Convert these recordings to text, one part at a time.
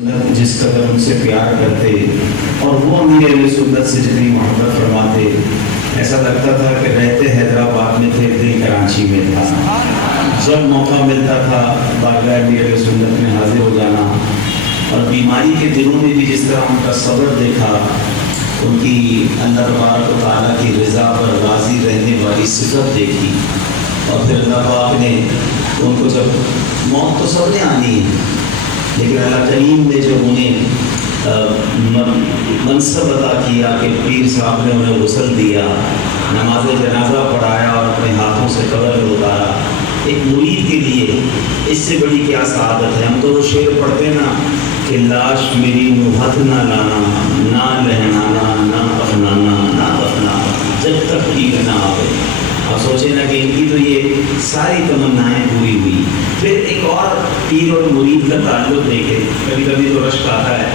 جس قدر ان سے پیار کرتے اور وہ امیر اہل سنت سے جتنی محبت فرماتے، ایسا لگتا تھا کہ رہتے حیدرآباد میں تھے، دل کراچی میں تھا۔ جب موقع ملتا تھا بارگاہ امیر اہل سنت میں حاضر ہو جانا، اور بیماری کے دنوں میں بھی جس طرح ان کا صبر دیکھا، ان کی اللہ تبارک و تعالیٰ کی رضا پر راضی رہنے والی صفت دیکھی، اور پھر اللہ پاک نے ان کو جب موت تو سب نے آنی ہے، لیکن اللہ کریم نے جب انہیں منصب عطا کیا کہ پیر صاحب نے انہیں غسل دیا، نماز جنازہ پڑھایا اور اپنے ہاتھوں سے قبر میں اتارا، ایک مرید کے لیے اس سے بڑی کیا سعادت ہے۔ ہم تو وہ شعر پڑھتے ہیں نا کہ لاش میری نوحت نہ لانا، نہ لہنانا، نہ پہنانا، نہ دفنانا، جب تک پیر نہ آئے۔ آپ سوچیں نا کہ ان کی تو یہ ساری تمنائیں پوری ہوئی۔ پھر ایک اور پیر اور مرید کا تعلق دیکھے، کبھی کبھی تو رشک آتا ہے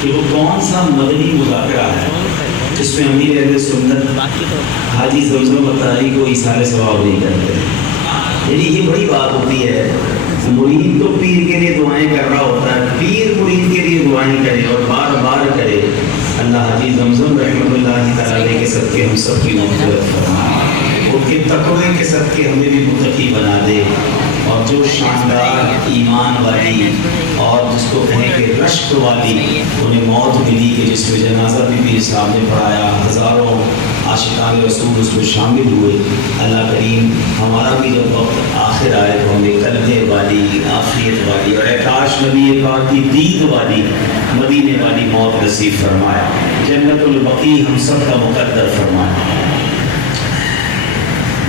کہ وہ کون سا مدنی مذاکرہ ہے جس میں امیر اہل سنت حاجی زمزم بطاری کو ایثار ثواب نہیں کرتے۔ یعنی یہ بڑی بات ہوتی ہے، مرید تو پیر کے لیے دعائیں کر رہا ہوتا ہے، پیر مرید کے لیے دعائیں کرے اور بار بار کرے۔ اللہ حاجی زمزم رحمۃ اللہ تعالی کے صدقے ہم سب کی مغفرت فرمائے، ان کے تقوی کے صدقے ہمیں بھی متقی بنا دے، اور جو شاندار ایمان والی اور جس کو کہیں کہ رشک والی انہیں موت ملی کہ جس میں جنازہ بھی پیر صاحب نے پڑھایا، ہزاروں عاشقان رسول اس میں شامل ہوئے۔ اللہ کریم ہمارا بھی جب وقت آخر آئے تو ہمیں کلمے والی، عافیت والی اور کاش نبی پاک کی دید والی، مدینے والی موت نصیب فرمائے، جنت البقیع ہم سب کا مقدر فرمائے۔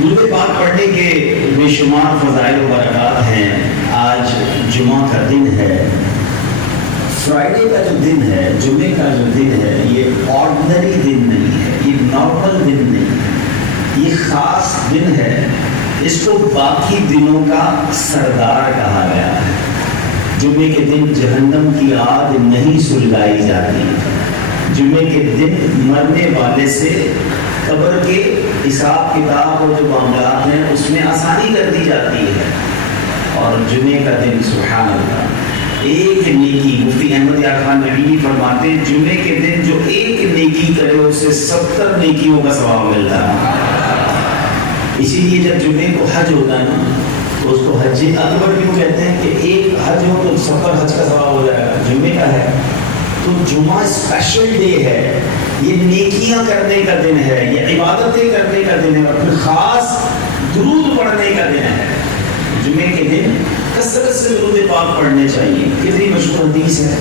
درود پاک پڑھنے کے بے شمار فضائل و برکات ہیں۔ آج جمعہ کا دن ہے، فرائیڈے کا جو دن ہے، جمعے کا جو دن ہے، یہ آرڈنری دن نہیں ہے، یہ نارمل دن نہیں ہے، یہ خاص دن ہے۔ اس کو باقی دنوں کا سردار کہا گیا ہے۔ جمعے کے دن جہنم کی آگ نہیں سلگائی جاتی، جمعے کے دن مرنے والے سے قبر کے حساب کتاب اور جو معاملات ہیں اس میں آسانی کر دی جاتی ہے۔ اور جمعے کا دن سبحان اللہ، ایک نیکی، مفتی احمد یار خان نبی فرماتے ہیں جمعے کے دن جو ایک نیکی کرے اسے 70 نیکیوں کا ثواب ملتا ہے۔ اسی لیے جب جمعے کو حج ہوتا ہے نا تو اس کو حج اکبر کیوں کہتے ہیں کہ ایک حج ہو تو 70 حج کا ثواب ہو جائے گا۔ جمعے کا ہے تو جمعہ اسپیشل ڈے ہے، یہ نیکیاں کرنے کا دن ہے، یہ عبادتیں کرنے کا دن ہے، اور پھر خاص درود پڑھنے کا دن ہے۔ جمعے کے دن کثرت سے درود پاک پڑھنے چاہیے۔ کتنی مشہور حدیث ہے،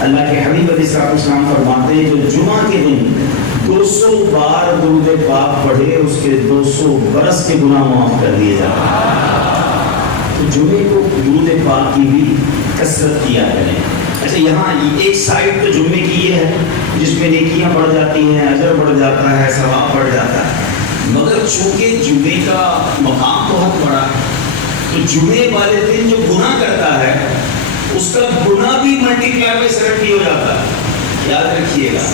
اللہ کے حبیب علیہ السلام فرماتے ہیں جو جمعہ کے دن 200 بار درود پاک پڑھے اس کے 200 برس کے گناہ معاف کر دیے جاتے ہیں۔ تو جمعے کو درود پاک کی بھی کثرت کیا کریں۔ اچھا، یہاں ایک سائڈ تو جمعے کی یہ ہے جس میں نیکیاں بڑھ جاتی ہیں، اجر بڑھ جاتا ہے، ثواب بڑھ جاتا ہے، مگر چونکہ جمعے کا مقام بہت بڑا ہے تو جمعے والے دن جو گناہ کرتا ہے اس کا گناہ بھی ملٹیپلائی بائی 70 ہو جاتا ہے۔ یاد رکھیے گا،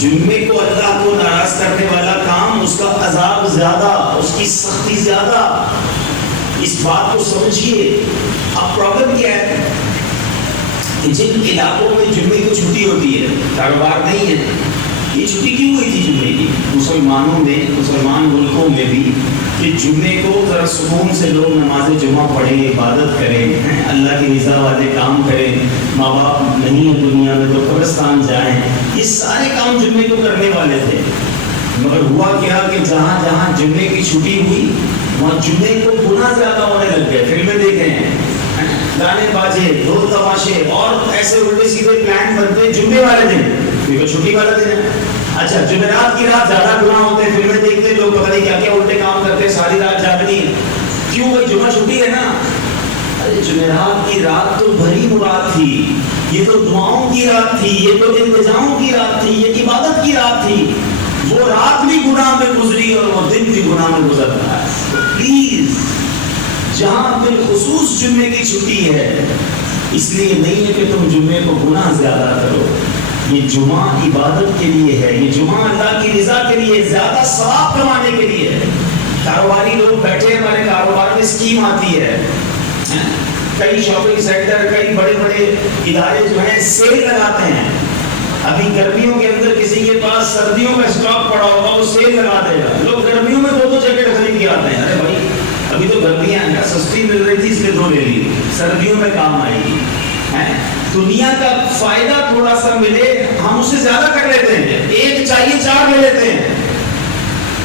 جمعے کو اللہ کو ناراض کرنے والا کام، اس کا عذاب زیادہ، اس کی سختی زیادہ، اس بات کو سمجھیے۔ اب پرابلم کیا ہے کہ جن علاقوں میں جمعے کو چھٹی ہوتی ہے، کاروبار نہیں ہے، یہ چھٹی کیوں ہوئی تھی جمعے کی؟ مسلمانوں میں، مسلمان ملکوں میں بھی، کہ جمعے کو ذرا سکون سے لوگ نماز جمعہ پڑھیں، عبادت کریں، اللہ کی رضا والے کام کریں، ماں باپ نہیں ہے دنیا میں تو قبرستان جائیں، یہ سارے کام جمعے کو کرنے والے تھے۔ مگر ہوا کیا کہ جہاں جہاں جمعے کی چھٹی ہوئی وہاں جمعے کو گناہ زیادہ ہونے لگ گئے۔ فلمیں دیکھیں، گانے باجے، ڈھول تماشے اور ایسے الٹے سیدھے پلان بنتے جمعے والے دن، کیونکہ چھٹی والا دن ہے۔ اچھا، جمعرات کی رات زیادہ گناہ ہوتے ہیں، فلمیں دیکھتے لوگ پتہ نہیں کیا کیا الٹے کام کرتے، ساری رات جاگنی ہے۔ کیوں بھائی؟ جمعہ چھٹی ہے نا۔ ارے جمعرات کی رات تو بھری مراد تھی، یہ تو دعاؤں کی رات تھی، یہ تو انتظاموں کی رات تھی، یہ عبادت کی رات تھی۔ وہ رات بھی گناہ میں گزری اور وہ دن بھی گناہ میں گزر رہا ہے۔ تو پلیز، جہاں بالخصوص جمعے کی چھٹی ہے، اس لیے نہیں ہے کہ تم جمعے کو گناہ زیادہ کرو، یہ جمعہ عبادت کے لیے ہے، یہ جمعہ اللہ کی رضا کے لیے، زیادہ ثواب کمانے کے لیے ہے۔ کاروباری لوگ بیٹھے، ہمارے کاروبار میں اسکیم آتی ہے کئی شاپنگ سینٹر، کئی بڑے بڑے ادارے جو ہیں سیل لگاتے ہیں. ابھی گرمیوں کے اندر کسی کے پاس سردیوں کا اسٹاک پڑا ہوگا، وہ سیل لگا دے گا. لوگ گرمیوں میں 2 جیکٹ خرید کے آتے ہیں. ارے بھائی ابھی تو گرمیاں ہیں، سستی مل رہی تھی اس لیے 2 لے لی، سردیوں میں کام آئے گی. دنیا کا فائدہ تھوڑا سا ملے ہم اسے زیادہ کر لیتے ہیں. ایک چاہیے 4 لے لیتے ہیں.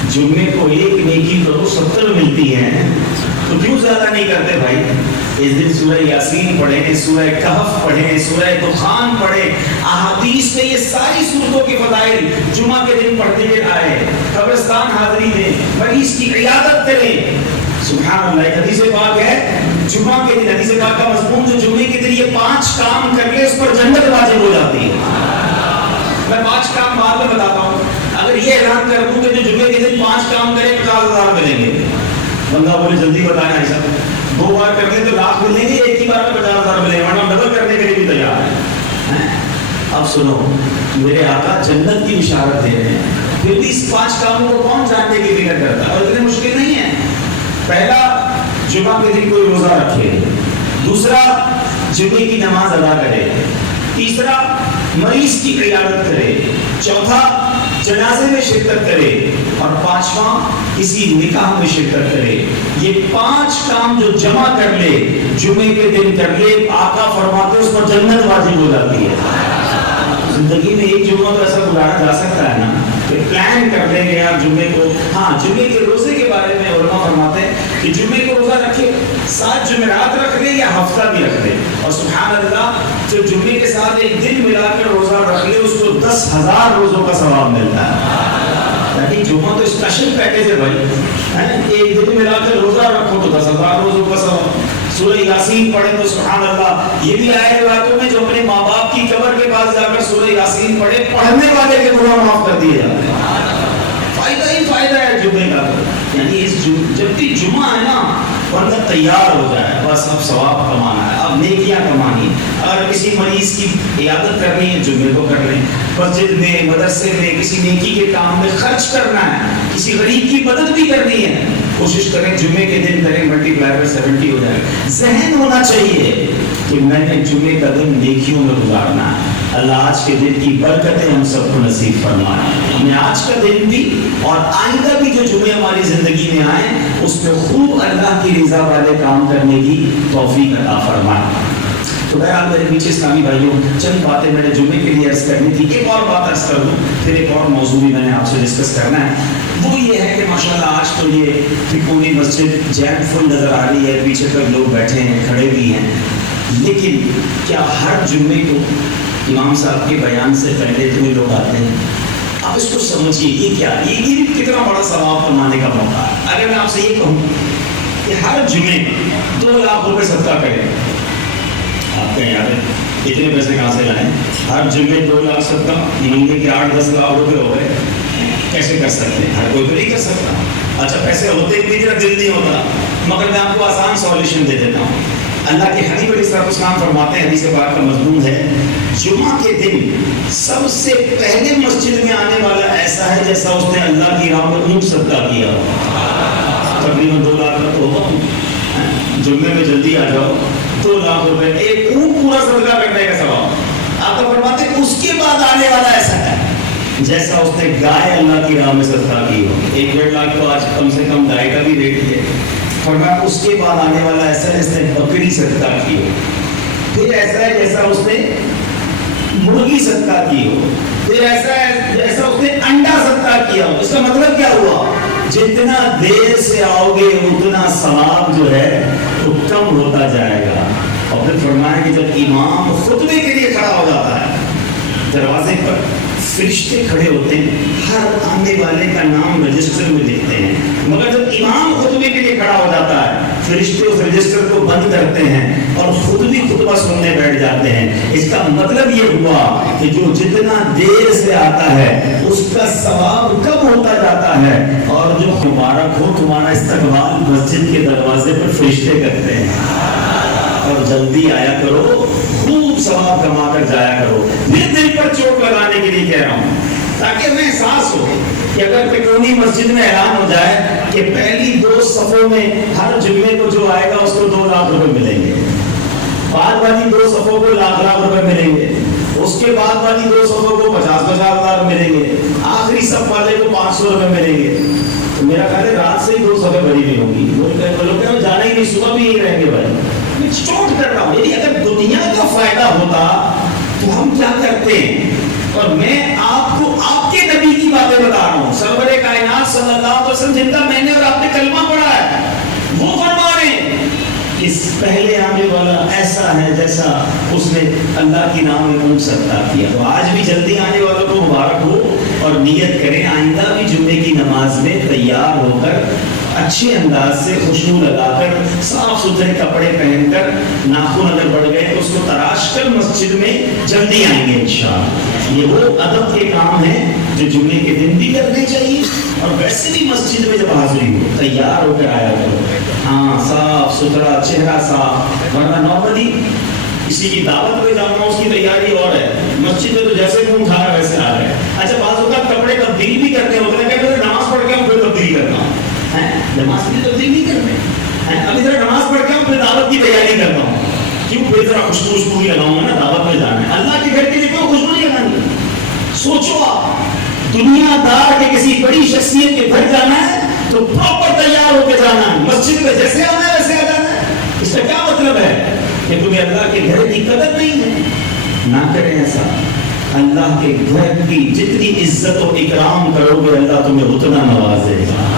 جمعے کو ایک نیکی کرو 70 ملتی ہے، تو کیوں زیادہ نہیں کرتے بھائی؟ اس دن سورہ یاسین پڑھیں، سورہ کہف پڑھیں، سورہ دخان پڑھیں. احادیث میں یہ ساری سورتوں کے فضائل جمعہ کے دن پڑھتے ہوئے آئے. قبرستان حاضری دیں، مریض کی عیادت کریں. سبحان اللہ. ایک حدیث پاک ہے جمعہ کے دن، حدیث پاک کا مضمون جو جمعے کے دن یہ 5 کام کر لے اس پر جنت واجب ہو جاتی ہے. میں 5 کام بعد میں بتاتا ہوں. اگر یہ اعلان کر دوں کہ جو جمعے کے دن 5 کام کرے 50,000 ملیں گے، بندہ بولے جلدی بتائیں ایسا 2 بار کر لیں تو لاکھ ملیں گے، ایک ہی بار میں 50,000 ملیں گے، ورنہ ڈبل کرنے کے لیے بھی تیار ہے. اب سنو، میرے آقا جنت کی بشارت دے رہے ہیں، پھر بھی اس 5 کاموں کو کون جاننے کی فکر کرتا ہے؟ اور اتنے مشکل نہیں ہے. پہلا، جمعہ کے دن کوئی روزہ رکھے. دوسرا، جمعے کی نماز ادا کرے. تیسرا، مریض کی عیادت کرے. چوتھا، جنازے میں شرکت کرے. اور 5واں، کسی نکاح میں شرکت کرے. یہ 5 کام جو جمع کر لے، جمعے کے دن کر لے، آقا فرماتے اس پر جنت واجب ہو جاتی ہے. زندگی میں ایک جمعہ تو ایسا گزارا جا سکتا ہے نا کہ پلان کر لیں گے آپ جمعے کو. ہاں، جمعے کے روزے کے بارے میں علماء فرماتے ہیں کہ جمعے کو روزہ رکھے، 7 جمعرات رکھ لے یا ہفتہ بھی رکھ لے. اور سبحان اللہ، جو جمعے کے ساتھ ایک دن ملا کر روزہ رکھ لے اس کو 10,000 روزوں کا ثواب ملتا ہے. یعنی جمعہ تو اسپیشل پیکیج ہے بھائی. ایک دن ملا کر روزہ رکھو تو 10,000 روزوں کا ثواب. سورہ یاسین پڑھیں تو سبحان اللہ، یہ بھی آئے روایتوں میں جو اپنے ماں باپ کی قبر کے پاس جا کر سورہ یاسین پڑھے، پڑھنے والے کے گناہ معاف کر دیے جاتے ہیں. فائدہ ہی فائدہ ہے جمعے کا. یعنی جب بھی جمعہ ہے نا، بندہ تیار ہو جائے، بس اب ثواب کمانا ہے، اب نیکیاں کمانی. اگر کسی مریض کی عیادت کرنی ہے جمعے کو کر لیں. مسجد میں، مدرسے میں کسی نیکی کے کام میں خرچ کرنا ہے، کسی غریب کی مدد بھی کرنی ہے، کوشش کریں جمعے کے دن کریں. ملٹی پلائی پر 70 ہو جائے. ذہن ہونا چاہیے کہ میں نے جمعے کا دن نیکیوں میں گزارنا ہے. اللہ آج کے دن کی برکتیں ہم سب کو نصیب فرمائے. ہمیں آج کا دن بھی اور آئندہ بھی جو جمعے ہماری زندگی میں آئیں اس میں خوب اللہ کی رضا والے کام کرنے کی توفیق عطا فرمائے. تو بہرحال میرے پیچھے اسلامی بھائیوں، چند باتیں میں نے جمعے کے لیے عرض کرنی تھی. ایک اور بات عرض کر دوں، پھر ایک اور موضوع بھی میں نے آپ سے ڈسکس کرنا ہے. وہ یہ ہے کہ ماشاءاللہ آج تو یہ ترکونی مسجد جیم فل نظر آ رہی ہے، پیچھے تک لوگ بیٹھے ہیں، کھڑے بھی ہیں. لیکن کیا ہر جمعے کو امام صاحب کے بیان سے پہلے اتنے لوگ آتے ہیں؟ آپ اس کو سمجھیے، یہ کیا، یہ کتنا بڑا ثواب کمانے کا موقع ہے. اگر میں آپ سے یہ کہوں کہ ہر جمعے 2 لاکھ روپے صدقہ کریں، آپ کہیں یار اتنے پیسے کہاں سے لائیں؟ ہر جمعے 2 لاکھ صدقہ، مہینے کے 8-10 لاکھ روپے ہو گئے. کیسے کر سکتے ہیں؟ ہر کوئی تو نہیں کر سکتا. اچھا، پیسے ہوتے بھی میرا دل نہیں ہوتا، مگر میں آپ کو آسان سولوشن دے دیتا ہوں. اللہ کے حبیب علیہ السلام فرماتے ہیں، حدیث پاک کا مضمون ہے، جمعہ کے دن سب سے پہلے مسجد میں آنے والا ایسا ہے جیسا اس نے اللہ کی راہ میں اونٹ صدقہ کیا. تقریباً 2 لاکھ کا تو ہوگا. جمعے میں جلدی آ جاؤ، 2 لاکھ روپے ایک اونٹ پورا صدقہ کرنے کا ثواب. آپ کو فرماتے ہیں اس کے بعد آنے والا ایسا ہے جیسا اس نے گائے اللہ کی راہ میں صدقہ کی ہو. 1-1.5 لاکھ تو آج کم سے کم گائے کا بھی ریٹ ہے. فرمایا اس کے بعد آنے والا ایسا ہے جس نے بکری صدقہ کی ہو. پھر ایسا ہے جیسا اس نے مرغی صدقہ کی ہو. پھر ایسا ہے جیسا اس نے انڈا صدقہ کیا ہو. اس کا مطلب کیا ہوا؟ جتنا دیر سے آؤ گے اتنا ثواب جو ہے وہ کم ہوتا جائے گا. اور پھر فرمایا کہ جب امام خطبے کے لیے کھڑا ہو جاتا ہے، دروازے پر فرشتے کھڑے ہوتے ہیں، ہر آنے والے کا نام رجسٹر میں لکھتے ہیں. مگر جب امام خطبے کے لیے کھڑا ہو جاتا ہے، فرشتے اس رجسٹر کو بند کرتے ہیں اور خود بھی خطبہ سننے بیٹھ جاتے ہیں. اس کا مطلب یہ ہوا کہ جو جتنا دیر سے آتا ہے اس کا ثواب کم ہوتا جاتا ہے. اور جو مبارک ہو تمہارا استقبال مسجد کے دروازے پر فرشتے کرتے ہیں. اور جلدی آیا کرو، خوب ثواب کما کر جایا کرو. پھر دل پر چوٹ لگانے کے لیے کہہ رہا ہوں تاکہ ہمیں احساس ہو کہ اگر پٹونی مسجد میں اعلان ہو جائے کہ پہلی 2 صفوں میں ہر جمعے کو جو آئے گا اس کو 2 لاکھ روپے ملیں گے، بعد والی 2 صفوں کو لاکھ لاکھ روپے ملیں گے، اس کے بعد والی 2 صفوں کو 50,000 ملیں گے، آخری صف والے کو 500 روپے ملیں گے. تو میرا خیال ہے رات سے ہی 2 صفیں بھری ہوئی ہوں گی. لوگ جانے ہی نہیں، صبح بھی یہی رہیں گے. بھائی میں چوٹ کر رہا ہوں، یعنی اگر دنیا کا فائدہ ہوتا تو ہم کیا کرتے ہیں. اور میں آپ کو آپ کے نبی کی باتیں بتا رہا ہوں، سرور کائنات صلی اللہ علیہ وسلم جن کا میں نے اور آپ نے کلمہ پڑھا ہے، وہ فرما رہے ہیں اس پہلے آنے والا ایسا ہے جیسا اس نے اللہ کی نام میں اونٹ سرتا کیا. تو آج بھی جلدی آنے والوں کو مبارک ہو اور نیت کریں آئندہ بھی جمعے کی نماز میں تیار ہو کر اچھے انداز سے خوشبو لگا کر صاف ستھرے کپڑے پہن کر، ناخن اگر بڑھ گئے تو اس کو تراش کر مسجد میں جلدی آئیں گے انشاءاللہ. یہ وہ ادب کے کام ہیں جو جمعے کے دن بھی کرنے چاہیے، اور ویسے بھی مسجد میں جب حاضری ہو تیار ہو کر آیا کرو. ہاں صاف ستھرا چہرہ صاف، ورنہ نارملی کسی کی دعوت میں جانا اس کی تیاری اور ہے، مسجد میں تو جیسے منہ اٹھا رہا ویسے آ رہے. اچھا بعض اوقات کپڑے تبدیلی بھی کرتے ہوتے ہیں کہ میں نماز پڑھ کے ہوں پھر تبدیلی کرتا ہوں. نماز کی تبدیلی نہیں کرتے، ابھی ذرا نماز پڑھ کے ہوں پھر دعوت کی تیاری کرتا ہوں. کیوں؟ پھر ذرا خوشبو ہی لگاؤں گا نا، دعوت میں جانا ہے. اللہ کے گھر کے لیے کوئی خوشبو نہیں لگانی. سوچو آپ دنیا دار کے کسی بڑی شخصیت کے گھر جانا ہے تو پراپر تیار ہو کے جانا ہے. مسجد میں جیسے آنا ہے ویسے آ جانا ہے. اس کا کیا مطلب ہے کہ تمہیں اللہ کے گھر کی قدر نہیں ہے؟ نہ کریں ایسا. اللہ کے گھر کی جتنی عزت و اکرام کرو گے اللہ تمہیں اتنا نوازے گا.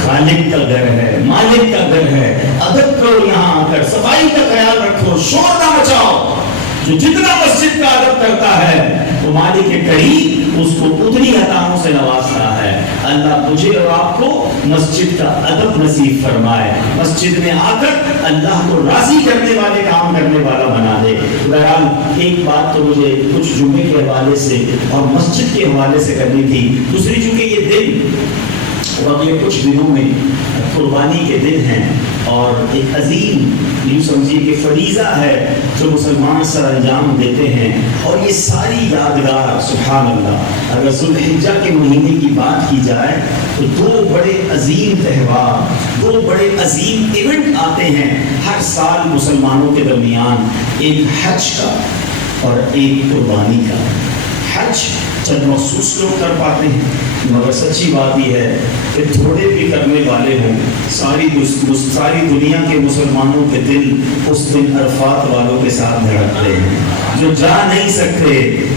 خالق کا گھر ہے، مالک کا گھر ہے، ادب کرو یہاں آ کر، صفائی کا خیال رکھو، شور نہ مچاؤ. جو جتنا مسجد کا ادب کرتا ہے تو مالک کریم اس کو اتنی عطاؤں سے نوازتا ہے. اللہ تجھے اور آپ کو مسجد کا ادب نصیب فرمائے، مسجد میں آ کر اللہ کو راضی کرنے والے کام کرنے والا بنا دے. بہرحال ایک بات تو مجھے کچھ جمعے کے حوالے سے اور مسجد کے حوالے سے کرنی تھی. دوسری چونکہ یہ دن اور اگلے کچھ دنوں میں قربانی کے دن ہیں اور ایک عظیم یوں سمجھیے کہ فریضہ ہے جو مسلمان سر انجام دیتے ہیں، اور یہ ساری یادگار سبحان اللہ اگر ذوالحجہ کے مہینے کی بات کی جائے تو 2 بڑے عظیم تہوار، 2 بڑے عظیم ایونٹ آتے ہیں ہر سال مسلمانوں کے درمیان، ایک حج کا اور ایک قربانی کا. حج چند مخصوص لوگ کر پاتے ہیں، مگر سچی بات یہ ہے کہ تھوڑے بھی کرنے والے ہوں. ساری دنیا کے مسلمانوں کے دل اس دن عرفات والوں کے ساتھ دھڑکتے ہیں. جو جا نہیں سکتے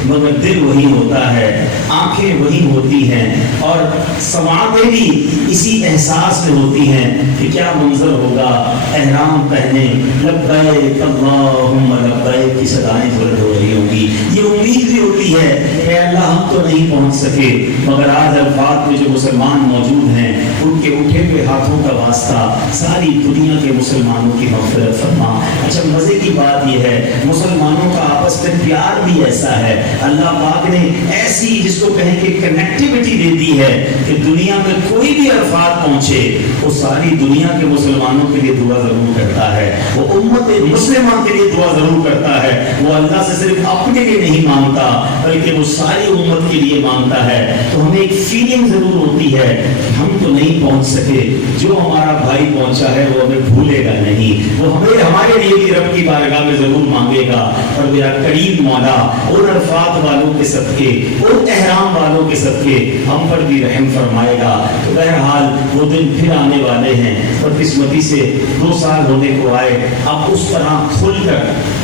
مگر دل وہی ہوتا ہے، آنکھیں وہی ہوتی ہیں، اور سماعتیں بھی اسی احساس میں ہوتی ہیں کہ کیا منظر ہوگا. احرام پہنے لبیک اللہم لبیک کی صدائیں بلند ہو رہی ہوں گی. یہ امید بھی ہوتی ہے کہ اللہ ہم تو نہیں پہنچ سکے مگر آج عرفات میں جو مسلمان موجود ہیں ان کے اٹھے ہوئے ہاتھوں کا واسطہ ساری دنیا کے مسلمانوں کی مغفرت فرما. اچھا مزے کی بات یہ ہے مسلمانوں کا آپس میں پیار بھی ایسا ہے، اللہ پاک نے ایسی جس کو کہیں کہ کنیکٹیوٹی دے دی ہے کہ دنیا میں کوئی بھی عرفات پہنچے وہ ساری دنیا کے مسلمانوں کے لیے دعا ضرور کرتا ہے، وہ امت مسلمہ کے لیے دعا ضرور کرتا ہے. وہ اللہ سے صرف اپنے لیے نہیں مانگتا بلکہ وہ ساری امت کے لیے مانگتا ہے. تو ہمیں ایک فیلنگ ضرور ہوتی ہے کہ ہم تو نہیں پہنچ سکے، جو ہمارا بھائی پہنچا ہے وہ ہمیں بھولے گا نہیں، وہ ہمیں ہمارے لیے بھی رب کی بارگاہ میں ضرور مانگے گا. اور میرا کریم مولا ان عرفات والوں کے صدقے، ان احرام والوں کے صدقے ہم پر بھی رحم فرمائے گا. تو بہرحال وہ دن پھر آنے والے ہیں اور قسمتی سے 2 سال ہونے کو آئے. اب اس طرح کھل کر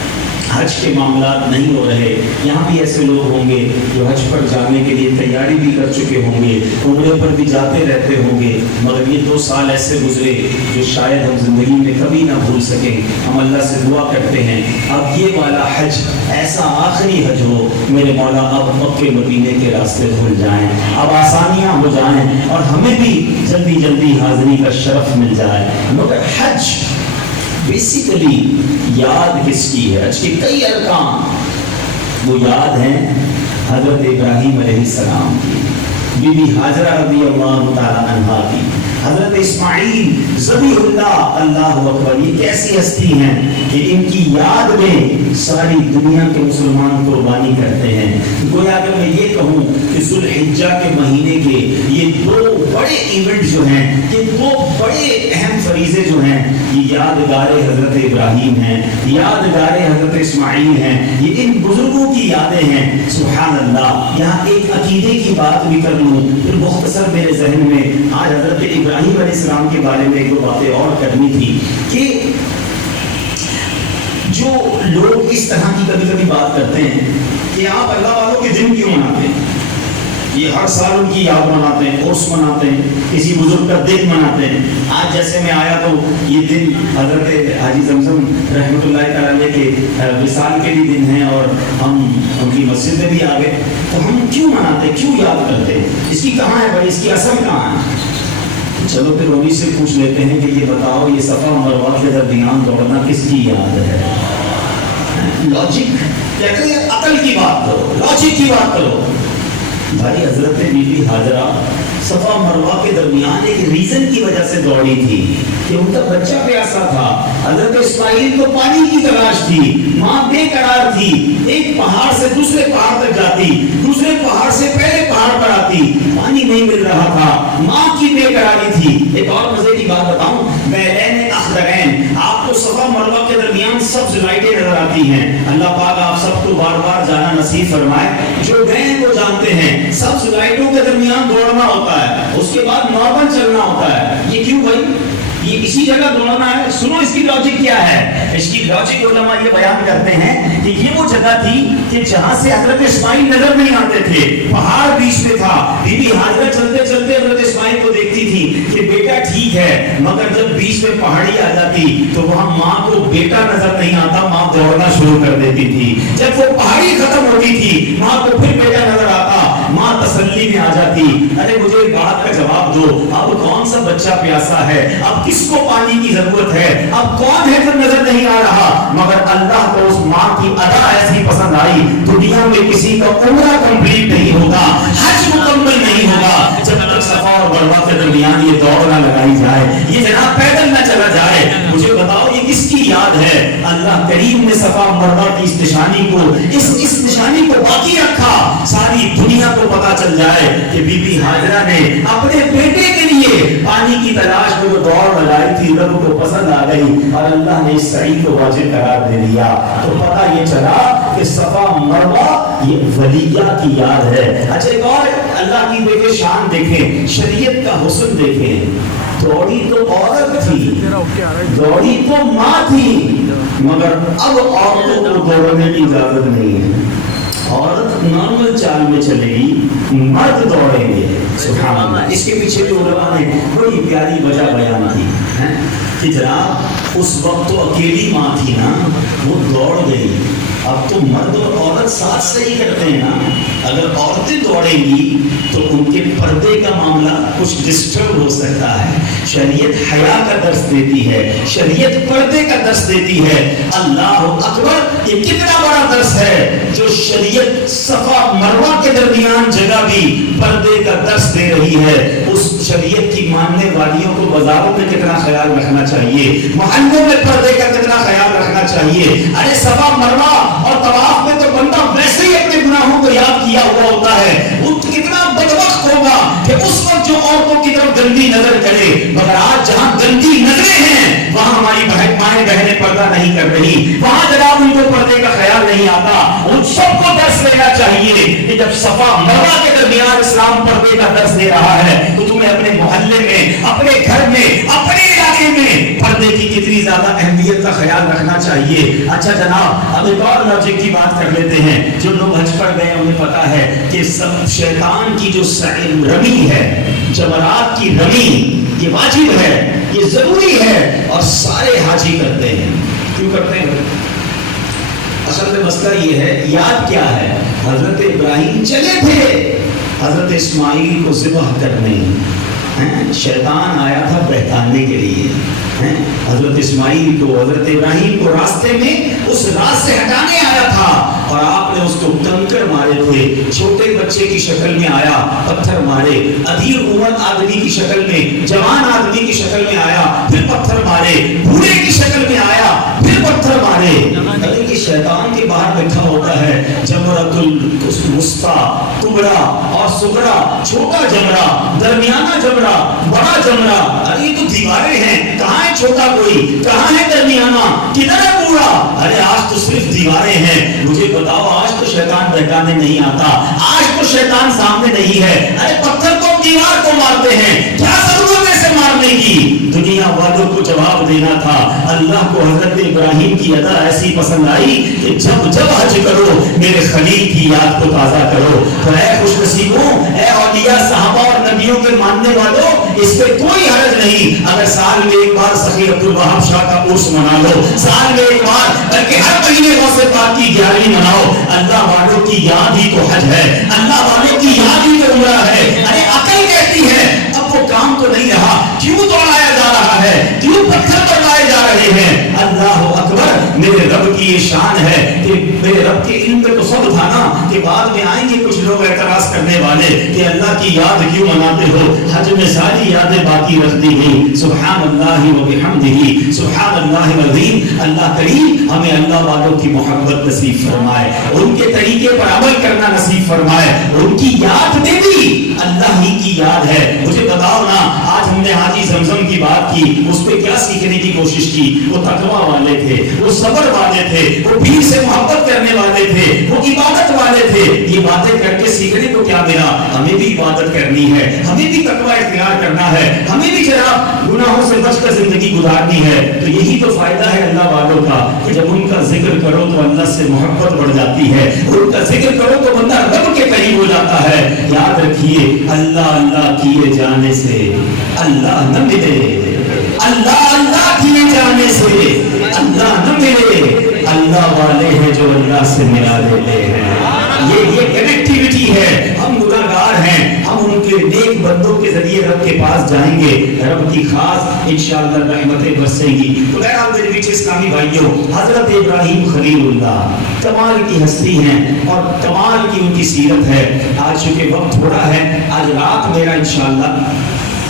حج کے معاملات نہیں ہو رہے. یہاں بھی ایسے لوگ ہوں گے جو حج پر جانے کے لیے تیاری بھی کر چکے ہوں گے، عمرے پر بھی جاتے رہتے ہوں گے، مگر یہ 2 سال ایسے گزرے جو شاید ہم زندگی میں کبھی نہ بھول سکیں. ہم اللہ سے دعا کرتے ہیں اب یہ والا حج ایسا آخری حج ہو میرے مولا، اب مکے مدینے کے راستے کھل جائیں، اب آسانیاں ہو جائیں اور ہمیں بھی جلدی جلدی حاضری کا شرف مل جائے. مگر حج بیسیکلی یاد کس کی ہے؟ حج کے کئی ارکان وہ یاد ہیں حضرت ابراہیم علیہ السلام کی، بی بی حاجرہ رضی اللہ تعالی عنہا کی، حضرت اسماعیل ذبیح اللہ، اللہ اکبر. یہ کیسی ہستی ہیں کہ ان کی یاد میں ساری دنیا کے مسلمان قربانی کرتے ہیں. گویا اگر میں یہ کہوں کہ ذو الحجہ کے مہینے کے یہ دو بڑے ایونٹ جو ہیں، یہ دو بڑے اہم فریضے جو ہیں، یہ یادگار حضرت ابراہیم ہیں، یادگار حضرت اسماعیل ہیں، یہ ان بزرگوں کی یادیں ہیں. سبحان اللہ. یہاں ایک عقیدے کی بات بھی کر لوں، پھر مختصر میرے ذہن میں آج حضرت ابراہیم علیہ السلام کے بارے میں ایک دو باتیں اور کرنی تھی کہ جو لوگ اس طرح کی کبھی کبھی بات کرتے ہیں کہ آپ اللہ والوں کے دن کیوں مناتے ہیں، یہ ہر سال ان کی یاد مناتے ہیں، عرس مناتے ہیں، کسی بزرگ کا دن مناتے ہیں. آج جیسے میں آیا تو یہ دن حضرت حاجی زمزم رحمۃ اللہ تعالی کے وصال کے بھی دن ہیں اور ہم ان کی مسجد میں بھی آ گئے. تو ہم کیوں مناتے، کیوں یاد کرتے ہیں، اس کی کہاں ہے بھائی، اس کی اصل کہاں ہے؟ چلو پھر انہیں سے پوچھ لیتے ہیں کہ یہ بتاؤ یہ صفا مروہ کے درمیان دوڑنا کس کی یاد ہے؟ لاجک کہتے ہیں، عقل کی بات کرو، لاجک کی بات کرو. بھائی حضرت بی بی ہاجرہ صفا مروہ کے درمیان ایک ریزن کی وجہ سے دوڑی تھی کہ ان کا بچہ پیاسا تھا. حضرت اسماعیل کو پانی کی تلاش تھی، ماں بے قرار تھی، ایک پہاڑ سے دوسرے پہاڑ تک جاتی، دوسرے پہاڑ سے پہلے پہاڑ پر آتی، پانی نہیں مل رہا تھا، ماں کی بے قراری تھی. ایک اور مزے کی بات بتاؤں، بیلین اخضرین، آپ کو صفا مروہ کے درمیان سبز لائٹیں نظر آتی ہیں. اللہ پاک آپ سب کو بار بار جانا نصیب فرمائے. جو گئے ہیں وہ جانتے ہیں سبز لائٹوں کے درمیان دوڑنا ہوتا ہے، اس کے بعد نارمل چلنا ہوتا ہے. یہ کیوں بھائی؟ یہ اسی جگہ دوڑنا ہے. سنو اس کی لاجک کیا ہے. اس کی لاجک علماء یہ بیان کرتے ہیں کہ یہ وہ جگہ تھی کہ جہاں سے حضرت اسماعیل نظر نہیں آتے تھے، پہاڑ بیچ میں تھا. بی بی ہاجرہ چلتے چلتے حضرت اسماعیل کو دیکھتی تھی کہ بیٹا ٹھیک ہے، مگر جب بیچ میں پہاڑی آ جاتی تو وہاں ماں کو بیٹا نظر نہیں آتا، ماں دوڑنا شروع کر دیتی تھی. جب وہ پہاڑی ختم ہوتی تھی، ماں کو پھر بیٹا نظر آتا، ماں تسلی میں آ جاتی. ارے مجھے ایک بات کا جواب دو، اب کون سا بچہ پیاسا ہے، اب کس کو پانی کی ضرورت ہے، اب کون ہے جو نظر نہیں آ رہا؟ مگر اللہ کو اس ماں کی ادا ایسی پسند آئی. دنیا میں کسی کا عمرہ کمپلیٹ نہیں ہوگا، حج مکمل نہیں ہوگا جب تک صفا اور مروہ کے درمیان یہ دوڑ نہ لگائی جائے، یہ جناب پیدل نہ چلا جائے. مجھے بتاؤ یہ کس کی یاد ہے؟ اللہ کریم نے صفا اور مروہ کی اس نشانی کو، اس نشانی کو باقی رکھا. ساری دنیا کو پتا چل جائے کہ بی بی ہاجرہ نے اپنے بیٹے کے لیے پانی کی تلاش میں جو دوڑ لگائی تھی رب کو پسند آ گئی اور اللہ نے اس سعی کو واجب قرار دے دیا. تو پتہ یہ چلا کہ صفا مروہ یہ ولیہ کی یاد ہے. اچھا ایک اور اللہ کی دیکھیں شان دیکھیں، شریعت کا حسن دیکھیں. دوڑی تو عورت تھی، دوڑی تو ماں تھی، مگر اب عورتوں کو دوڑنے کی اجازت نہیں ہے. عورت نارمل چال میں چلے گی، مرد دوڑیں گے. سبحان اللہ. اس کے پیچھے بھی علماء نے بڑی پیاری وجہ بیان کی کہ جناب اس وقت تو اکیلی ماں تھی نا، وہ دوڑ گئی. اب تو مرد اور عورت ساتھ سے ہی کرتے ہیں نا. اگر عورتیں دوڑیں گی تو ان کے پردے کا معاملہ کچھ ڈسٹرب ہو سکتا ہے. شریعت حیا کا درس دیتی ہے، شریعت پردے کا درس دیتی ہے. اللہ اکبر، یہ کتنا بڑا درس ہے جو شریعت صفا مروہ کے درمیان جگہ بھی پردے کا درس دے رہی ہے. اس شریعت کی ماننے والیوں کو بازاروں میں کتنا خیال رکھنا چاہیے، محلوں میں پردے کا کتنا خیال رکھنا چاہیے. ارے صفا مروہ اور طواف میں تو بندہ ویسے ہی اپنے گناہوں کو یاد کیا ہوا ہوتا ہے. وہ کتنا بدبخت ہوگا کہ اس وقت جو عورتوں کی طرف گندی نظر کرے. مگر آج جہاں گندی نظریں ہیں وہاں ہماری مائیں بہنیں پردہ نہیں کر رہی، وہاں جناب ان کو پردے کا خیال نہیں آتا. ان سب کو درس لینا چاہیے کہ جب صفا مروہ کے درمیان اسلام پردے کا درس دے رہا ہے تو تمہیں اپنے محلے میں، اپنے گھر میں، اپنے علاقے میں پردے کی کتنی زیادہ اہمیت کا خیال رکھنا چاہیے. اچھا جناب اب ایک اور لاجک کی بات کر لیتے ہیں. جو لوگ حج پر گئے انہیں پتا ہے کہ سب شیطان کی جو رمی ہے، جمرات کی رمی، یہ واجب ہے، یہ ضروری ہے اور سارے حاجی کرتے ہیں. کیوں کرتے ہیں؟ اصل میں مسئلہ یہ ہے، یاد کیا ہے؟ حضرت ابراہیم چلے تھے حضرت اسماعیل کو ذبح کرنے. شیطان آیا تھا بہکانے کے لیے حضرت اسماعیل کو، حضرت ابراہیم کو راستے میں اس راست سے ہٹانے آیا تھا اور آپ نے اس کو کو کنکر مارے تھے. چھوٹے بچے کی شکل میں آیا, پتھر مارے. ادھیر عمر آدمی کی شکل میں, جوان آدمی کی شکل میں آیا, پھر پتھر مارے. بوڑھے کی شکل میں آیا, پھر پتھر مارے. اگر یہ شیطان کے باہر بیٹھا ہوتا ہے, جمرۃ الوسطیٰ, کبریٰ اور صغریٰ, چھوٹا جمرہ, درمیانہ جمرہ, بڑا جمرہ. ارے یہ تو دیواریں ہیں, کہاں ہے چھوٹا کوئی, کہاں ہے درمیانہ, کدھر ہے بوڑھا؟ ارے آج تو صرف دیواریں ہیں. مجھے بتاؤ, آج تو شیطان بہکانے نہیں آتا, آج تو شیطان سامنے نہیں ہے. ارے پتھر کو دیوار کو مارتے ہیں, کیا ضرورت ہے اسے مارنے کی؟ دنیا والوں کو جواب دینا تھا. اللہ کو حضرت ابراہیم کی ادا ایسی پسند آئی کہ جب جب حج کرو میرے خلیل کی یاد کو تازہ کرو. تو اے خوش نصیبوں, اے اولیاء, صحابہ اور نبیوں کے ماننے والوں, اس پہ کوئی حرج نہیں اگر سال میں ایک بار سخی عبدالوہاب شاہ کا عرس منا لو, سال میں ایک بار, بلکہ ہر مہینے غوث پاک کی 11ویں مناؤ. اللہ والوں کی یاد ہی تو حج ہے, اللہ والوں کی یاد ہی تو عمرہ ہے. ارے عقل کہتی ہے اب وہ کام تو نہیں رہا, کیوں دوڑایا جا رہا ہے, کیوں پتھر پر لائے جا رہے ہیں؟ اللہ اکبر, میرے رب کی یہ شان ہے کہ میرے رب کے علم پہ تو سب تھا نا کہ بعد میں آئیں گے کچھ لوگ اعتراض کرنے والے کہ اللہ کی یاد کیوں مناتے ہو. حج میں ساری یادیں باقی رکھ دی گئی. سبحان اللہ و بحمدہ, سبحان اللہ العظیم. اللہ کریم ہمیں اللہ والوں کی محبت نصیب فرمائے, ان کے طریقے پر عمل کرنا نصیب فرمائے. ان کی یاد میں بھی اللہ ہی کی یاد ہے. مجھے بتاؤ نا, آج ہم نے حاجی زمزم کی بات کی, اس پہ کیا سیکھنے کی کوشش کی؟ وہ تقویٰ والے تھے, وہ صبر والے تھے, وہ پیر سے محبت کرنے والے تھے, وہ عبادت والے تھے. یہ باتیں کر کے سیکھنے کو کیا ملا؟ ہمیں بھی عبادت کرنی ہے, ہمیں بھی تقویٰ اختیار کرنا ہے, ہمیں بھی ذرا گناہوں سے بچ کر زندگی گزارنی ہے. تو یہی تو فائدہ ہے اللہ والوں کا کہ جب ان کا ذکر کرو تو اللہ سے محبت بڑھ جاتی ہے, ان کا ذکر کرو تو بندہ رب کے قریب ہو جاتا ہے. یاد رکھیے, اللہ اللہ کیے جانے سے اللہ نہ ملے, اللہ اللہ کیے جانے سے اللہ نہ ملے. اللہ والے ہیں جو اللہ سے ملا دیتے ہیں. یہ کنیکٹیوٹی ہے. ہم گناہگار ہیں, ہم ان کے نیک بندوں کے ذریعے رب کے پاس جائیں گے, رب کی خاص انشاءاللہ رحمتیں برسیں گی. تو بہرحال میرے پیچھے اسلامی بھائیوں, حضرت ابراہیم خلیل اللہ کمال کی ہستی ہیں اور کمال کی ان کی سیرت ہے. آج چونکہ وقت تھوڑا ہے, آج رات میرا انشاءاللہ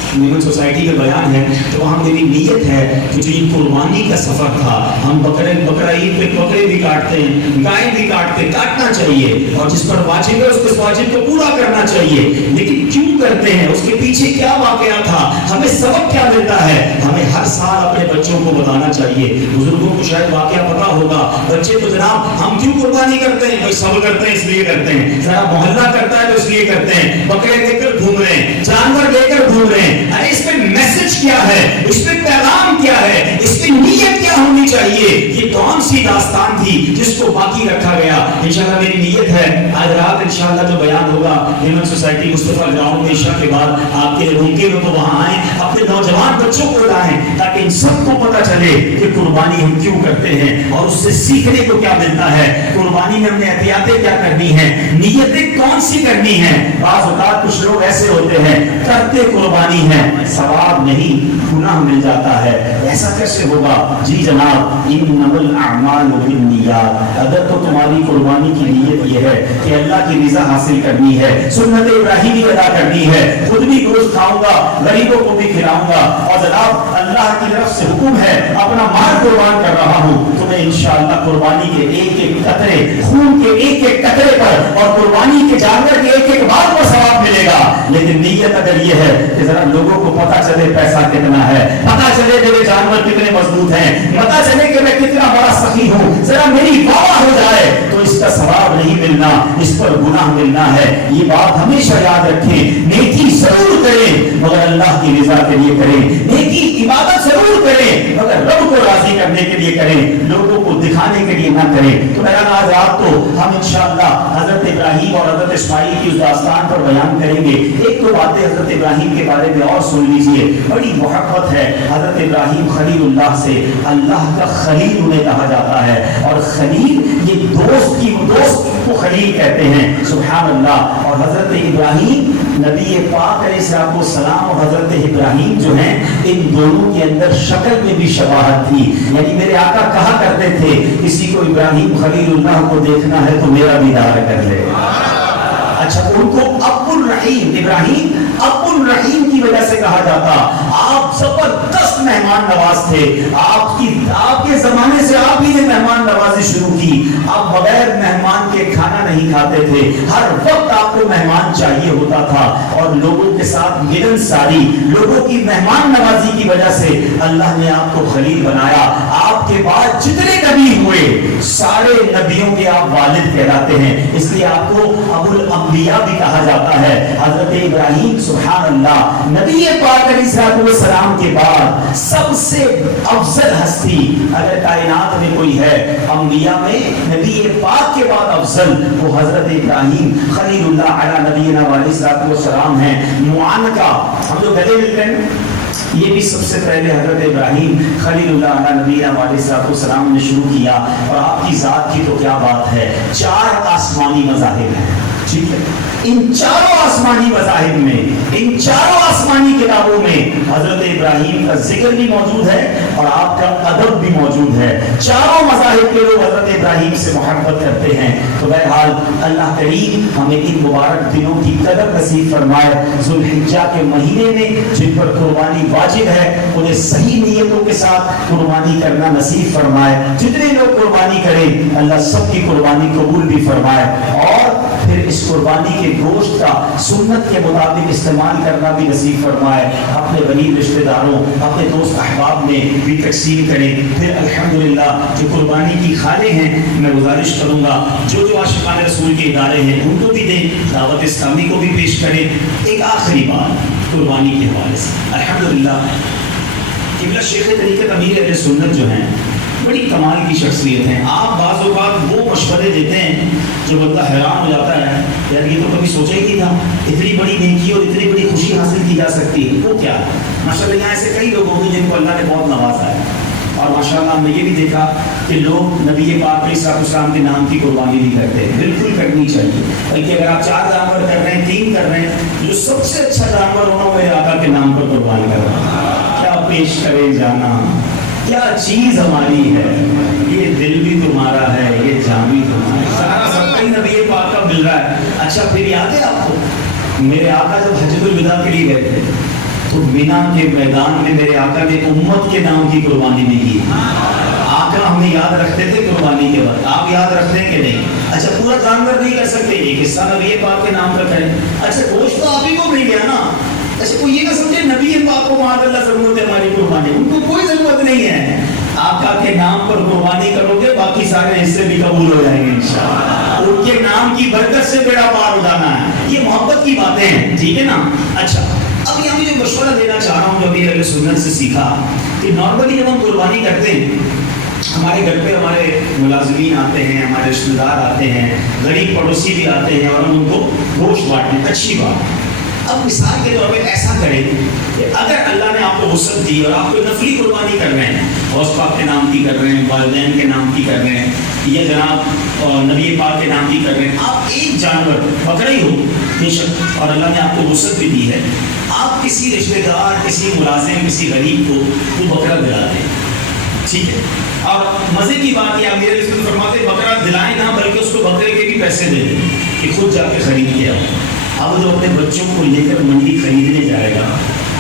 نیمن سوسائٹی کا بیان ہے, تو وہاں میری نیت ہے کہ جو یہ قربانی کا سفر تھا, ہم بقرہ عید پہ بکرے بھی کاٹتے ہیں, گائے بھی کاٹنا چاہیے, اور جس پر واجب ہے اس واجب کو پورا کرنا چاہیے. لیکن کیوں کرتے ہیں, اس کے پیچھے کیا واقعہ تھا, ہمیں سبق کیا ملتا ہے؟ ہمیں ہر سال اپنے بچوں کو بتانا چاہیے. بزرگوں کو شاید واقعہ پتا ہوگا, بچے تو جناب ہم کیوں قربانی کرتے ہیں؟ سب کرتے ہیں اس لیے کرتے ہیں, ذرا محلہ کرتا ہے تو اس لیے کرتے ہیں. بکرے لے کر گھوم رہے ہیں, جانور لے کر گھوم رہے ہیں. ارے اس میں میسج کیا ہے, اس میں پیغام کیا ہے, اس کی نیت کیا ہونی چاہیے؟ یہ کون سی داستان تھی جس کو باقی رکھا گیا؟ انشاءاللہ میری نیت ہے آج رات انشاءاللہ جو بیان ہوگا ہیومن سوسائٹی مصطفیٰ گراؤنڈ میں عشاء کے بعد, آپ کے ممکن ہو تو وہاں آئیں, اپنے نوجوان بچوں کو لائیں تاکہ ان سب کو پتہ چلے کہ قربانی ہم کیوں کرتے ہیں اور اس سے سیکھنے کو کیا ملتا ہے. قربانی میں ہم نے احتیاطیں کیا کرنی ہیں, نیتیں کون سی کرنی ہیں. بعض اوقات کچھ لوگ ایسے ہوتے ہیں کرتے قربانی ہیں, ثواب نہیں گناہ مل جاتا ہے. ایسا کیسے ہوگا؟ جی جناب, انما الاعمال بالنیات. اگر تو تمہاری قربانی کی نیت یہ ہے کہ اللہ کی رضا حاصل کرنی ہے, سنت ابراہیمی ادا کرنی ہے, خود بھی گوشت کھاؤں گا, غریبوں کو بھی کھلاؤں گا, اور جناب اللہ کی طرف سے حکم ہے اپنا مال قربان کر رہا ہوں, تمہیں انشاءاللہ قربانی کے ایک ایک قطرے, خون کے ایک ایک قطرے پر اور قربانی کے جانور کے ایک ایک بال پر ثواب ملے گا. لیکن نیت اگر یہ ہے کہ ذرا لوگوں کو پتا چلے پیسہ کتنا ہے, پتا چلے میرے جانور کتنے مضبوط ہیں, پتا چلے کہ میں کتنا بڑا سخی ہوں, ذرا میری واہ ہو جائے, تو اس کا ثواب نہیں ملنا, اس پر گناہ ملنا ہے. یہ بات ہمیشہ یاد رکھیں. نیکی ضرور کریں مگر اللہ کی رضا کے لیے کریں, نیکی عبادت ضرور کریں مگر رب کو راضی کرنے کے لیے کریں, لوگوں کو دکھانے کے لیے نہ کریں. تو میرا آج رات کو ہم انشاءاللہ حضرت ابراہیم اور حضرت اسماعیل کی اس داستان پر بیان کریں گے. ایک تو باتیں حضرت ابراہیم کے بارے میں اور سن لیجئے, بڑی محبت ہے حضرت ابراہیم خلیل اللہ سے. اللہ کا خلیل انہیں کہا جاتا ہے, اور خلیل یہ دوست کو خلیل کہتے ہیں. سبحان اللہ. اور حضرت ابراہیم نبی پاک علیہ السلام اور حضرت ابراہیم جو ہیں ان دونوں کے اندر شکل میں بھی شباہت تھی. یعنی میرے آقا کہا کرتے تھے کسی کو ابراہیم خلیل اللہ کو دیکھنا ہے تو میرا دیدار کر لے. اچھا ان کو ابو الرحیم، ابراہیم ابو الرحیم کی وجہ سے کہا جاتا. آپ زبردست مہمان نواز تھے. آپ کے زمانے سے آپ ہی نے مہمان نوازی شروع کی. آپ بغیر مہمان کے کھانا نہیں کھاتے تھے. ہر وقت آپ کو مہمان چاہیے ہوتا تھا اور لوگوں کے ساتھ ملن ساری، لوگوں کی مہمان نوازی کی وجہ سے اللہ نے آپ کو خلیل بنایا. آپ کے بعد جتنے نبی ہوئے سارے نبیوں کے آپ والد کہلاتے ہیں. اس لیے آپ کو ابو الانبیاء بھی کہا جاتا ہے. حضرت ابراہیم سبحان اللہ نبی پاک علیہ السلام کے بعد سب سے افضل ہستی اگر کائنات میں کوئی ہے انبیاء میں نبی پاک کے بعد افضل وہ حضرت ابراہیم خلیل اللہ علی نبینا علیہ السلام ہیں. معانقہ ہم جو گلے ملتے ہیں یہ بھی سب سے پہلے حضرت ابراہیم خلیل اللہ علیہ نبینا علیہ السلام نے شروع کیا. اور آپ کی ذات کی تو کیا بات ہے. 4 آسمانی مذاہب ہیں. ٹھیک ہے. ان چاروں آسمانی مذاہب میں ان چاروں آسمانی کتابوں میں حضرت ابراہیم کا ذکر بھی موجود ہے اور آپ کا ادب بھی موجود ہے. چاروں مذاہب کے لوگ حضرت ابراہیم سے محبت کرتے ہیں. تو بہرحال اللہ کریم ہمیں ان مبارک دنوں کی قدر نصیب فرمائے. ذوالحجہ کے مہینے میں جن پر قربانی واجب ہے انہیں صحیح نیتوں کے ساتھ قربانی کرنا نصیب فرمائے. جتنے لوگ قربانی کریں اللہ سب کی قربانی قبول بھی فرمائے. اور پھر اس قربانی کے گوشت کا سنت کے مطابق استعمال کرنا بھی نصیب فرمائے. اپنے غریب رشتہ داروں اپنے دوست احباب میں بھی تقسیم کریں. پھر الحمدللہ جو قربانی کی خالے ہیں میں گزارش کروں گا جو عاشقان رسول کے ادارے ہیں ان کو بھی دیں، دعوت اسلامی کو بھی پیش کریں. ایک آخری بات قربانی کے حوالے سے الحمدللہ قبلہ شیخ طریقت امیر اہل سنت جو ہیں بڑی کمال کی شخصیت ہیں. آپ بعض اوقات وہ مشورے دیتے ہیں جو بندہ حیران ہو جاتا ہے یار یہ تو کبھی سوچا ہی نہیں تھا اتنی بڑی نیکی اور اتنی بڑی خوشی حاصل کی جا سکتی ہے. وہ کیا ماشاءاللہ یہاں ایسے کئی لوگ ہوں گے جن کو اللہ نے بہت نوازا ہے. اور ماشاءاللہ ہم نے یہ بھی دیکھا کہ لوگ نبی پاک علیہ السلام کے نام کی قربانی نہیں کرتے. بالکل کرنی چاہیے. بلکہ اگر آپ 4 جانور کر رہے ہیں 3 کر رہے ہیں جو سب سے اچھا جانور ہونا وہ آقا کے نام پر قربان کر رہا ہے. کیا پیش کرے جانا کیا چیز ہماری ہے. یہ دل بھی تمہارا ہے یہ جان بھی تمہارا ہے. سارا سب کہیں نبی پاک کا مل رہا ہے. اچھا پھر یاد ہے آپ کو میرے آقا جب حجۃ الوداع کے لیے گئے تھے تو مینا کے میدان میں میرے آقا نے امت کے نام کی قربانی بھی کی. آقا ہمیں یاد رکھتے تھے قربانی کے بعد. آپ یاد رکھتے ہیں کہ نہیں؟ اچھا پورا جانور نہیں کر سکتے ایک حصہ نبی پاک کے نام پر کریں. اچھا گوشت تو آپ ہی کو مل گیا نا. اچھا کوئی یہ نہ سمجھے نبی پاک کو معاذ اللہ ضرورت ہے ہماری قربانی. ان کو کوئی ضرورت نہیں ہے. آقا کے نام پر قربانی کرو گے باقی سارے حصے بھی قبول ہو جائیں گے انشاءاللہ. ان کے نام کی برکت سے بیڑا پار ہو جانا ہے. یہ محبت کی باتیں ہیں. ٹھیک ہے نا. اچھا اب یہاں جو مشورہ دینا چاہ رہا ہوں جو ابھی اہل سنت سے سیکھا کہ نارملی جب ہم قربانی کرتے ہیں ہمارے گھر پہ ہمارے ملازمین آتے ہیں ہمارے رشتہ دار آتے ہیں غریب پڑوسی بھی آتے ہیں اور ہم ان کو گوشت بانٹتے ہیں. اچھی بات. اب مثال کے طور پہ ایسا کریں کہ اگر اللہ نے آپ کو وسعت دی اور آپ کو نفلی قربانی کر رہے ہیں غوث پاک کے نام کی کر رہے ہیں والدین کے نام کی کر رہے ہیں یا جناب نبی پاک کے نام کی کر رہے ہیں آپ ایک جانور پکڑا ہی ہو بے شک اور اللہ نے آپ کو وسعت بھی دی ہے آپ کسی رشتہ دار کسی ملازم کسی غریب کو وہ بکرا دلا دیں. ٹھیک ہے. اور مزے کی بات یہ میرے رسول فرماتے بکرا دلائیں نہ بلکہ اس کو بکرے کے بھی پیسے دے دیں کہ خود جا کے خرید کے آؤ. اب جو اپنے بچوں کو لے کر منڈی خریدنے جائے گا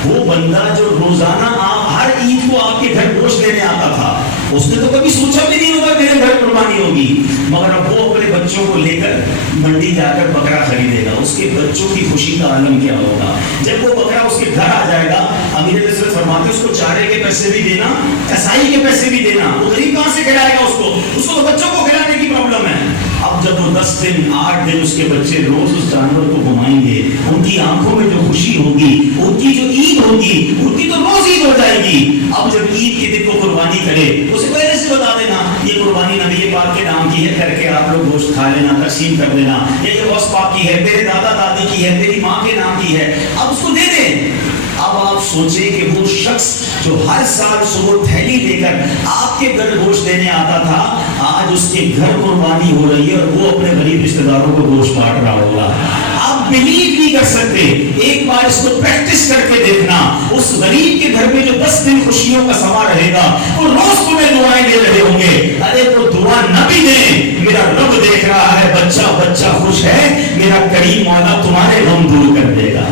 وہ بندہ جو روزانہ آپ ہر عید کو آپ کے گھر گوشت لینے آتا تھا اس نے تو کبھی سوچا بھی نہیں ہوگا میرے گھر قربانی ہوگی مگر اب وہ اپنے بچوں کو لے کر منڈی جا کر بکرا خریدے گا. اس کے بچوں کی خوشی کا عالم کیا ہوگا جب وہ بکرا اس کے گھر آ جائے گا. امیر رسول فرماتے اس کو چارے کے پیسے بھی دینا کسائی کے پیسے بھی دینا. وہ غریب کہاں سے کھلائے گا اس کو تو بچوں کو کھلانے کی پرابلم ہے. اب جب وہ 10 دن 8 دن اس کے بچے روز اس جانور کو گھمائیں گے ان کی آنکھوں میں جو خوشی ہوگی ان کی جو عید ہوگی ان کی تو روز عید ہو جائے گی. اب جب عید کے دن کو قربانی کرے اسے پہلے سے بتا دینا یہ قربانی نبی پاک کے نام کی ہے کر کے آپ لوگ گوشت کھا لینا تقسیم کر دینا. یہ جو غوث پاک کی ہے میرے دادا دادی کی ہے میری ماں کے نام کی ہے اب اس کو دے دیں. اب آپ سوچیں کہ وہ شخص جو ہر سال صبح تھیلی لے کر آپ کے گھر گوشت دینے آتا تھا، آج اس کے گھر قربانی ہو رہی ہے اور وہ اپنے غریب رشتہ داروں کو گوشت بانٹ رہا ہوگا۔ آپ بلیو نہیں کر سکتے، ایک بار اس کو پریکٹس کر کے دیکھنا۔ اس غریب کے گھر میں جو 10 دن خوشیوں کا سما رہے گا، وہ روز تمہیں دعائیں دے رہے ہوں گے۔ ارے وہ دعا نہ بھی دیں، میرا رب دیکھ رہا ہے، بچہ خوش ہے، میرا کریم مولا تمہارے غم دور کر دے گا۔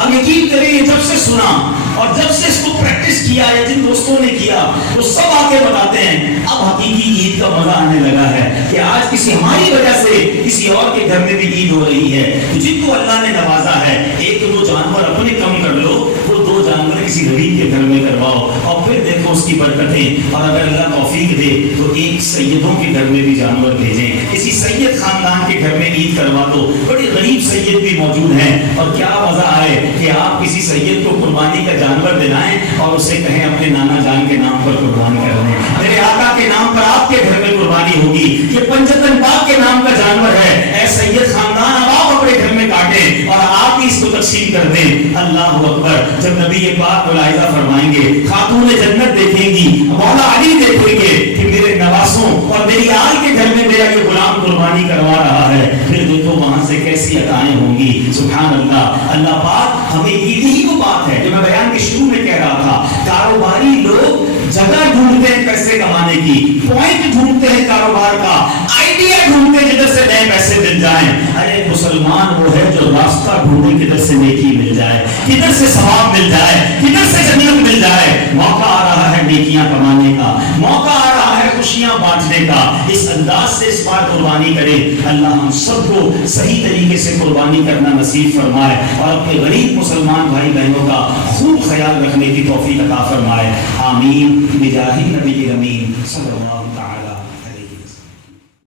اب یقین کریے، جب سے سنا اور جب سے اس کو پریکٹس کیا ہے، جن دوستوں نے کیا وہ سب آ کے بتاتے ہیں اب حقیقی عید کا مزہ آنے لگا ہے کہ آج کسی ہماری وجہ سے کسی اور کے گھر میں بھی عید ہو رہی ہے۔ تو جن کو اللہ نے نوازا ہے، ایک تو وہ جانور اپنے کم کر لو، وہ 2 جانور کسی غریب کے گھر میں کرواؤ اور پھر دیکھو اس کی برکتیں۔ اور اگر اللہ توفیق دے تو ایک سیدوں کے گھر میں بھی جانور بھیجیں، کسی سید خاندان کے گھر میں عید کروا دو، بڑے غریب سید بھی موجود ہیں، اور کیا مزہ آئے کہ آپ کسی سید کو قربانی کا جانور دلائیں اور اسے کہیں اپنے نانا جان کے نام پر قربان کر دیں، میرے آقا کے نام پر آپ کے گھر میں قربانی ہوگی، یہ پنجتن پاک کے نام کا جانور ہے، اے سید خاندان اب آپ اپنے گھر میں کاٹیں اور آپ ہی اس کو تقسیم کر دیں۔ اللہ اکبر۔ جب نبی پاک ملاحظہ فرمائیں گے، خاتون جنت دیکھیں گی، مولا علی دیکھیں گے کہ میرے نواسوں اور میری آل کے گھر میں میرا یہ غلام قربانی کروا رہا ہے، پھر دیکھو وہاں سے کیسی عطائیں ہوں گی۔ سبحان اللہ۔ اللہ پاک ہمیں یہی وہ بات ہے جو میں بیان کے شروع میں کہہ رہا تھا، کاروباری لوگ جگہ ڈھونڈتے ہیں پیسے کمانے کی، پوائنٹ ڈھونڈتے ہیں کاروبار کا، آئیڈیا ڈھونڈتے ہیں جدھر سے نئے پیسے مل جائیں۔ ارے مسلمان وہ ہے جو راستہ ڈھونڈے کدھر سے نیکی مل جائے، کدھر سے ثواب مل جائے، کدھر سے جنت مل جائے۔ موقع آ رہا ہے نیکیاں کمانے کا، موقع آ رہا ہے خوشیاں بانٹنے کا، اس انداز سے اس بار قربانی کرے۔ اللہ ہم سب کو صحیح طریقے سے قربانی کرنا نصیب فرمائے اور اپنے غریب مسلمان بھائی بہنوں کا خوب خیال رکھنے کی توفیق عطا فرمائے۔ آمین بجاہ نبی امین صلی اللہ تعالی